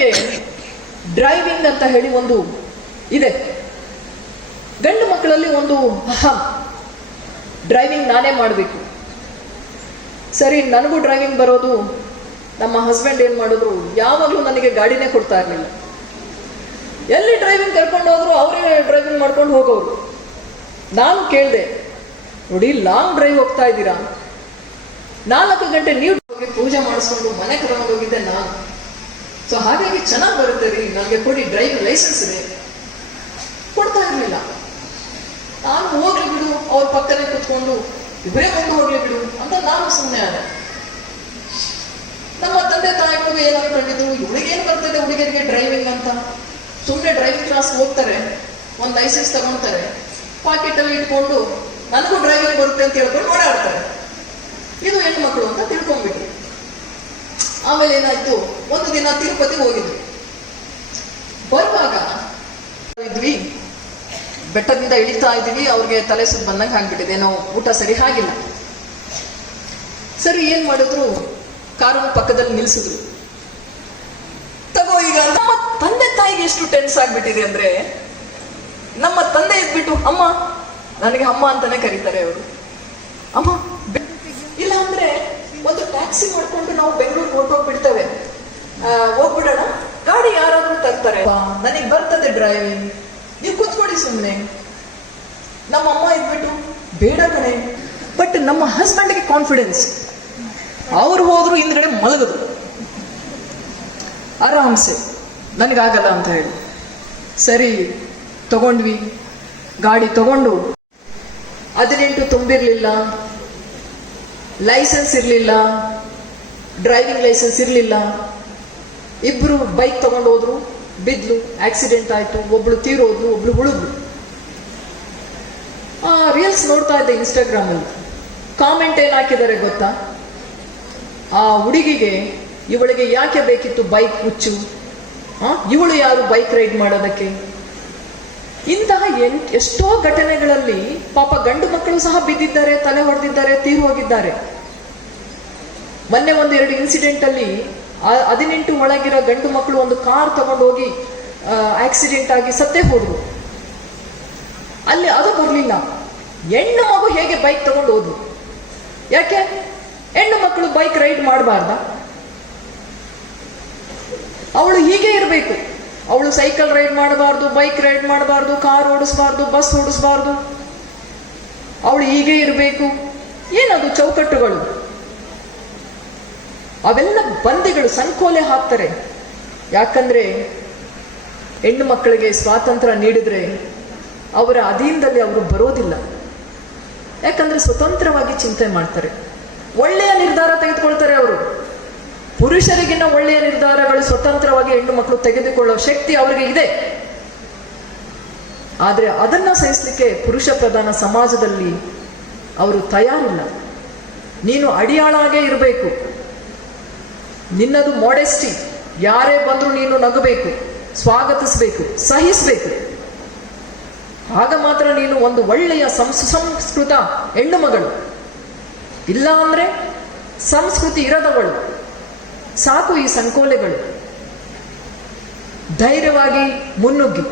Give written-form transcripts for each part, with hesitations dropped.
ಹೆಣ್ಣಿಗೆ ಡ್ರೈವಿಂಗ್ ಅಂತ ಹೇಳಿ ಒಂದು ಇದೆ. ಗಂಡು ಮಕ್ಕಳಲ್ಲಿ ಒಂದು ಡ್ರೈವಿಂಗ್ ನಾನೇ ಮಾಡಬೇಕು. ಸರಿ, ನನಗೂ ಡ್ರೈವಿಂಗ್ ಬರೋದು. ನಮ್ಮ ಹಸ್ಬೆಂಡ್ ಏನು ಮಾಡಿದ್ರು, ಯಾವಾಗಲೂ ನನಗೆ ಗಾಡಿನೇ ಕೊಡ್ತಾ ಇರಲಿಲ್ಲ. ಎಲ್ಲಿ ಡ್ರೈವಿಂಗ್ ಕರ್ಕೊಂಡು ಹೋದ್ರು ಅವರೇ ಡ್ರೈವಿಂಗ್ ಮಾಡ್ಕೊಂಡು ಹೋಗೋರು. ನಾನು ಕೇಳಿದೆ, ನೋಡಿ ಲಾಂಗ್ ಡ್ರೈವ್ ಹೋಗ್ತಾ ಇದ್ದೀರಾ, 4 ಗಂಟೆ ನೀವು ಹೋಗಿ ಪೂಜೆ ಮಾಡಿಸ್ಕೊಂಡು ಮನೆ ಕರ್ಕೊಂಡು ಹೋಗಿದ್ದೆ ನಾನು. ಸೊ ಹಾಗಾಗಿ ಚೆನ್ನಾಗಿ ಬರುತ್ತೆ ರೀ, ನನಗೆ ಕೊಡಿ, ಡ್ರೈವಿಂಗ್ ಲೈಸೆನ್ಸ್ ಇದೆ. ಕೊಡ್ತಾ ಇರಲಿಲ್ಲ. ನಾನು ಹೋಗ್ಲಿ ಬಿಡು, ಅವ್ರ ಪಕ್ಕನೇ ಕುತ್ಕೊಂಡು ಇವರೇ ಮುಂದೆ ಹೋಗ್ಲಿ ಬಿಡು ಅಂತ ನಾನು ಸುಮ್ಮನೆ ಆದೆ. ನಮ್ಮ ತಂದೆ ತಾಯಿಗಳು ಏನು ಅನ್ಕೊಂಡಿದ್ರು, ಇವಳಿಗೇನು ಬರ್ತದೆ ಹುಡುಗಿಯರಿಗೆ ಡ್ರೈವಿಂಗ್ ಅಂತ. ಸುಮ್ಮನೆ ಡ್ರೈವಿಂಗ್ ಕ್ಲಾಸ್ ಹೋಗ್ತಾರೆ, ಒಂದು ಲೈಸೆನ್ಸ್ ತಗೊಳ್ತಾರೆ, ಪಾಕೆಟಲ್ಲಿ ಇಟ್ಕೊಂಡು ನನಗೂ ಡ್ರೈವಿಂಗ್ ಬರುತ್ತೆ ಅಂತ ಹೇಳ್ಕೊಂಡು ಓಡಾಡ್ತಾರೆ. ಇದು ಹೆಣ್ಣು ಮಕ್ಕಳು ಅಂತ ತಿಳ್ಕೊಂಡ್ಬಿಟ್ರು. ಆಮೇಲೆ ಏನಾಯ್ತು, ಒಂದು ದಿನ ತಿರುಪತಿಗೆ ಹೋಗಿದ್ವಿ. ಬರುವಾಗ ಇದ್ವಿ, ಬೆಟ್ಟದಿಂದ ಇಳಿತಾ ಇದ್ವಿ, ಅವ್ರಿಗೆ ತಲೆ ಸುತ್ತ ಬಂದಂಗೆ ಆಗ್ಬಿಟ್ಟಿದೆ, ಏನೋ ಊಟ ಸರಿ ಆಗಿಲ್ಲ. ಸರಿ, ಏನ್ ಮಾಡಿದ್ರು, ಕಾರನ್ನು ಪಕ್ಕದಲ್ಲಿ ನಿಲ್ಸಿದ್ರು. ತಗೋ ಈಗ. ನಮ್ಮ ತಂದೆ ತಾಯಿಗೆ ಎಷ್ಟು ಟೆನ್ಸ್ ಆಗ್ಬಿಟ್ಟಿದೆ ಅಂದ್ರೆ, ನಮ್ಮ ತಂದೆ ಇದ್ಬಿಟ್ಟು ಅಮ್ಮ, ನನಗೆ ಅಮ್ಮ ಅಂತಾನೆ ಕರೀತಾರೆ ಅವರು. ಅಮ್ಮ, ಇಲ್ಲ ಅಂದ್ರೆ ಒಂದು ಟ್ಯಾಕ್ಸಿ ಮಾಡ್ಕೊಂಡು ನಾವು ಬೆಂಗಳೂರಿಗೆ ಹೊರಟೋಗ್ಬಿಡ್ತೇವೆ, ಹೋಗ್ಬಿಡೋಣ, ಗಾಡಿ ಯಾರಾದ್ರೂ ತರ್ತಾರೆ, ನನಗೆ ಬರ್ತದೆ ಡ್ರೈವಿಂಗ್, ನೀವು ಕೂತ್ಕೊಳ್ಳಿ ಸುಮ್ಮನೆ. ನಮ್ಮ ಅಮ್ಮ ಇದ್ಬಿಟ್ಟು ಬೇಡ ಕಣೆ. ಬಟ್ ನಮ್ಮ ಹಸ್ಬೆಂಡ್ಗೆ ಕಾನ್ಫಿಡೆನ್ಸ್, ಅವ್ರು ಹೋದ್ರು ಹಿಂದ್ಗಡೆ ಮಲಗದು ಆರಾಮ್ಸೆ, ನನಗಾಗಲ್ಲ ಅಂತ ಹೇಳಿ. ಸರಿ ತಗೊಂಡ್ವಿ, ಗಾಡಿ ತಗೊಂಡು 18 ತುಂಬಿರ್ಲಿಲ್ಲ, ಲೈಸೆನ್ಸ್ ಇರಲಿಲ್ಲ, ಡ್ರೈವಿಂಗ್ ಲೈಸೆನ್ಸ್ ಇರಲಿಲ್ಲ. ಇಬ್ರು ಬೈಕ್ ತಗೊಂಡು ಹೋದ್ರು, ಬಿದ್ಲು, ಆಕ್ಸಿಡೆಂಟ್ ಆಯ್ತು, ಒಬ್ಳು ತೀರೋದ್ಲು, ಒಬ್ಳು ಉಳಿದ್ಲು. ರೀಲ್ಸ್ ನೋಡ್ತಾ ಇದ್ದೆ ಇನ್ಸ್ಟಾಗ್ರಾಮ್ ಅಲ್ಲಿ. ಕಾಮೆಂಟ್ ಏನ್ ಹಾಕಿದ್ದಾರೆ ಗೊತ್ತಾ, ಆ ಹುಡುಗಿಗೆ ಇವಳಿಗೆ ಯಾಕೆ ಬೇಕಿತ್ತು ಬೈಕ್ ಹುಚ್ಚು, ಇವಳು ಯಾರು ಬೈಕ್ ರೈಡ್ ಮಾಡೋದಕ್ಕೆ. ಇಂತಹ ಎಷ್ಟೋ ಘಟನೆಗಳಲ್ಲಿ ಪಾಪ ಗಂಡು ಮಕ್ಕಳು ಸಹ ಬಿದ್ದಿದ್ದಾರೆ, ತಲೆ ಹೊಡೆದಿದ್ದಾರೆ, ತೀರು ಹೋಗಿದ್ದಾರೆ. ಮೊನ್ನೆ 1-2 ಇನ್ಸಿಡೆಂಟ್ ಅಲ್ಲಿ 18 ಒಳಗಿರೋ ಗಂಡು ಮಕ್ಕಳು ಒಂದು ಕಾರ್ ತಗೊಂಡೋಗಿ ಆಕ್ಸಿಡೆಂಟ್ ಆಗಿ ಸತ್ತೇ ಹೋದ್ರು. ಅಲ್ಲಿ ಅದು ಬರಲಿಲ್ಲ. ಹೆಣ್ಣು ಮಗು ಹೇಗೆ ಬೈಕ್ ತಗೊಂಡು ಹೋದ್ಲು? ಯಾಕೆ ಹೆಣ್ಣು ಮಕ್ಕಳು ಬೈಕ್ ರೈಡ್ ಮಾಡಬಾರ್ದ? ಅವಳು ಹೀಗೆ ಇರಬೇಕು. ಅವಳು ಸೈಕಲ್ ರೈಡ್ ಮಾಡಬಾರ್ದು, ಬೈಕ್ ರೈಡ್ ಮಾಡಬಾರ್ದು, ಕಾರ್ ಓಡಿಸಬಾರ್ದು, ಬಸ್ ಓಡಿಸಬಾರ್ದು. ಅವಳು ಹೀಗೆ ಇರಬೇಕು. ಏನದು ಚೌಕಟ್ಟುಗಳು? ಅವೆಲ್ಲ ಬಂದಿಗಳು, ಸಂಕೋಲೆ ಹಾಕ್ತಾರೆ. ಯಾಕಂದ್ರೆ ಹೆಣ್ಣು ಮಕ್ಕಳಿಗೆ ಸ್ವಾತಂತ್ರ್ಯ ನೀಡಿದ್ರೆ ಅವರ ಅಧೀನದಲ್ಲಿ ಅವರು ಬರೋದಿಲ್ಲ. ಯಾಕಂದ್ರೆ ಸ್ವತಂತ್ರವಾಗಿ ಚಿಂತೆ ಮಾಡ್ತಾರೆ, ಒಳ್ಳೆಯ ನಿರ್ಧಾರ ತೆಗೆದುಕೊಳ್ತಾರೆ ಅವರು. ಪುರುಷರಿಗಿನ್ನ ಒಳ್ಳೆಯ ನಿರ್ಧಾರಗಳು ಸ್ವತಂತ್ರವಾಗಿ ಹೆಣ್ಣು ಮಕ್ಕಳು ತೆಗೆದುಕೊಳ್ಳೋ ಶಕ್ತಿ ಅವರಿಗೆ ಇದೆ. ಆದ್ರೆ ಅದನ್ನ ಸಹಿಸಲಿಕ್ಕೆ ಪುರುಷ ಪ್ರಧಾನ ಸಮಾಜದಲ್ಲಿ ಅವರು ತಯಾರಿಲ್ಲ. ನೀನು ಅಡಿಯಾಳಾಗೇ ಇರಬೇಕು, ನಿನ್ನದು ಮಾಡೆಸ್ಟಿ. ಯಾರೇ ಬಂದರೂ ನೀನು ನಗಬೇಕು, ಸ್ವಾಗತಿಸಬೇಕು, ಸಹಿಸಬೇಕು. ಆಗ ಮಾತ್ರ ನೀನು ಒಂದು ಒಳ್ಳೆಯ ಸುಸಂಸ್ಕೃತ ಹೆಣ್ಣು ಮಗಳು. ಇಲ್ಲ ಅಂದ್ರೆ ಸಂಸ್ಕೃತಿ ಇರದವಳು. ಸಾಕು ಈ ಸಂಕೋಲೆಗಳು. ಧೈರ್ಯವಾಗಿ ಮುನ್ನುಗ್ಗಿ.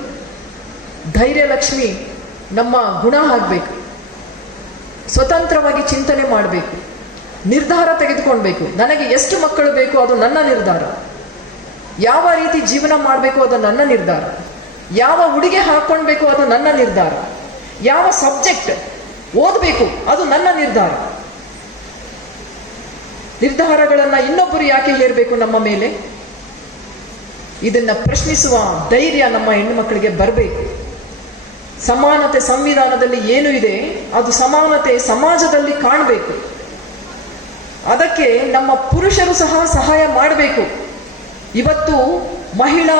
ಧೈರ್ಯ ಲಕ್ಷ್ಮಿ ನಮ್ಮ ಗುಣ ಆಗಬೇಕು. ಸ್ವತಂತ್ರವಾಗಿ ಚಿಂತನೆ ಮಾಡಬೇಕು, ನಿರ್ಧಾರ ತೆಗೆದುಕೊಳ್ಬೇಕು. ನನಗೆ ಎಷ್ಟು ಮಕ್ಕಳು ಬೇಕು ಅದು ನನ್ನ ನಿರ್ಧಾರ. ಯಾವ ರೀತಿ ಜೀವನ ಮಾಡಬೇಕು ಅದು ನನ್ನ ನಿರ್ಧಾರ. ಯಾವ ಉಡುಗೆ ಹಾಕೊಳ್ಬೇಕು ಅದು ನನ್ನ ನಿರ್ಧಾರ. ಯಾವ ಸಬ್ಜೆಕ್ಟ್ ಓದಬೇಕು ಅದು ನನ್ನ ನಿರ್ಧಾರ. ನಿರ್ಧಾರಗಳನ್ನ ಇನ್ನೊಬ್ಬರು ಯಾಕೆ ಹೇರಬೇಕು ನಮ್ಮ ಮೇಲೆ? ಇದನ್ನ ಪ್ರಶ್ನಿಸುವ ಧೈರ್ಯ ನಮ್ಮ ಹೆಣ್ಣು ಮಕ್ಕಳಿಗೆ ಬರಬೇಕು. ಸಮಾನತೆ ಸಂವಿಧಾನದಲ್ಲಿ ಏನು ಇದೆ ಅದು ಸಮಾನತೆ ಸಮಾಜದಲ್ಲಿ ಕಾಣಬೇಕು. ಅದಕ್ಕೆ ನಮ್ಮ ಪುರುಷರು ಸಹ ಸಹಾಯ ಮಾಡಬೇಕು. ಇವತ್ತು ಮಹಿಳಾ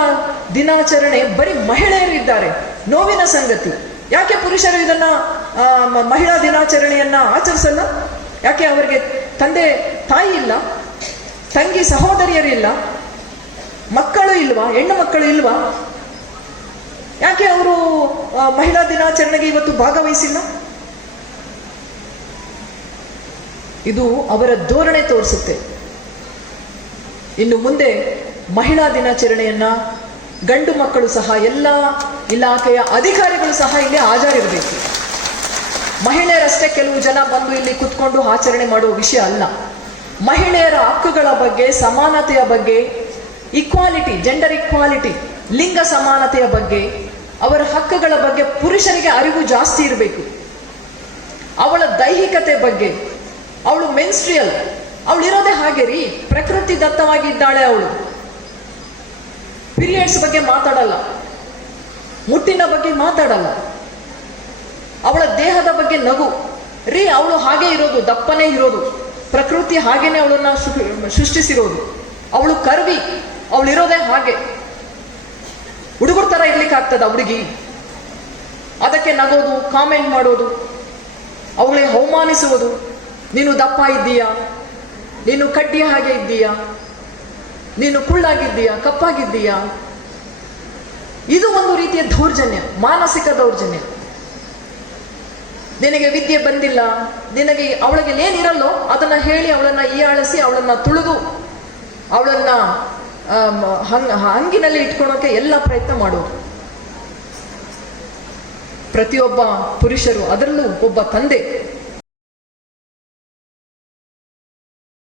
ದಿನಾಚರಣೆ ಬರೀ ಮಹಿಳೆಯರು ಇದ್ದಾರೆ, ನೋವಿನ ಸಂಗತಿ. ಯಾಕೆ ಪುರುಷರು ಇದನ್ನ ಮಹಿಳಾ ದಿನಾಚರಣೆಯನ್ನ ಆಚರಿಸಲ್ಲ? ಯಾಕೆ ಅವರಿಗೆ ತಂದೆ ತಾಯಿ ಇಲ್ಲ, ತಂಗಿ ಸಹೋದರಿಯರಿಲ್ಲ, ಮಕ್ಕಳು ಇಲ್ವಾ, ಹೆಣ್ಣು ಮಕ್ಕಳು ಇಲ್ವಾ? ಯಾಕೆ ಅವರು ಮಹಿಳಾ ದಿನಾಚರಣೆಗೆ ಇವತ್ತು ಭಾಗವಹಿಸಿಲ್ಲ? ಇದು ಅವರ ಧೋರಣೆ ತೋರಿಸುತ್ತೆ. ಇನ್ನು ಮುಂದೆ ಮಹಿಳಾ ದಿನಾಚರಣೆಯನ್ನ ಗಂಡು ಮಕ್ಕಳು ಸಹ, ಎಲ್ಲ ಇಲಾಖೆಯ ಅಧಿಕಾರಿಗಳು ಸಹ ಇಲ್ಲಿ ಹಾಜರಿರಬೇಕು. ಮಹಿಳೆಯರಷ್ಟೇ ಕೆಲವು ಜನ ಬಂದು ಇಲ್ಲಿ ಕುತ್ಕೊಂಡು ಆಚರಣೆ ಮಾಡುವ ವಿಷಯ ಅಲ್ಲ. ಮಹಿಳೆಯರ ಹಕ್ಕುಗಳ ಬಗ್ಗೆ, ಸಮಾನತೆಯ ಬಗ್ಗೆ, ಇಕ್ವಾಲಿಟಿ, ಜೆಂಡರ್ ಇಕ್ವಾಲಿಟಿ, ಲಿಂಗ ಸಮಾನತೆಯ ಬಗ್ಗೆ, ಅವರ ಹಕ್ಕುಗಳ ಬಗ್ಗೆ ಪುರುಷರಿಗೆ ಅರಿವು ಜಾಸ್ತಿ ಇರಬೇಕು. ಅವಳ ದೈಹಿಕತೆ ಬಗ್ಗೆ, ಅವಳು ಮೆನ್ಸ್ಟ್ರಿಯಲ್, ಅವಳು ಇರೋದೇ ಹಾಗೆ ರೀ, ಪ್ರಕೃತಿ ದತ್ತವಾಗಿದ್ದಾಳೆ ಅವಳು. ಪೀರಿಯಡ್ಸ್ ಬಗ್ಗೆ ಮಾತಾಡಲ್ಲ, ಮುಟ್ಟಿನ ಬಗ್ಗೆ ಮಾತಾಡಲ್ಲ, ಅವಳ ದೇಹದ ಬಗ್ಗೆ ನಗು ರೀ, ಅವಳು ಹಾಗೆ ಇರೋದು, ದಪ್ಪನೇ ಇರೋದು, ಪ್ರಕೃತಿ ಹಾಗೇನೆ ಅವಳನ್ನ ಸೃಷ್ಟಿಸಿರೋದು. ಅವಳು ಕರ್ವಿ, ಅವಳಿರೋದೇ ಹಾಗೆ. ಹುಡುಗರ ತರ ಇರ್ಲಿಕ್ಕೆ ಆಗ್ತದ ಹುಡುಗಿ? ಅದಕ್ಕೆ ನಗೋದು, ಕಾಮೆಂಟ್ ಮಾಡೋದು, ಅವಳಿಗೆ ಅವಮಾನಿಸುವುದು. ನೀನು ದಪ್ಪ ಇದ್ದೀಯಾ, ನೀನು ಕಡ್ಡಿಯ ಹಾಗೆ ಇದ್ದೀಯಾ, ನೀನು ಕುಳ್ಳಾಗಿದ್ದೀಯಾ, ಕಪ್ಪಾಗಿದ್ದೀಯಾ. ಇದು ಒಂದು ರೀತಿಯ ದೌರ್ಜನ್ಯ, ಮಾನಸಿಕ ದೌರ್ಜನ್ಯ. ನಿನಗೆ ವಿದ್ಯೆ ಬಂದಿಲ್ಲ, ನಿನಗೆ ಅವಳಿಗೆ ಏನಿರಲ್ಲೋ ಅದನ್ನ ಹೇಳಿ ಅವಳನ್ನ ಹೀಯಾಳಿಸಿ, ಅವಳನ್ನ ತುಳಿದು, ಅವಳನ್ನ ಹಂಗಿನಲ್ಲಿ ಇಟ್ಕೊಳೋಕೆ ಎಲ್ಲ ಪ್ರಯತ್ನ ಮಾಡೋದು. ಪ್ರತಿಯೊಬ್ಬ ಪುರುಷರು, ಅದರಲ್ಲೂ ಒಬ್ಬ ತಂದೆ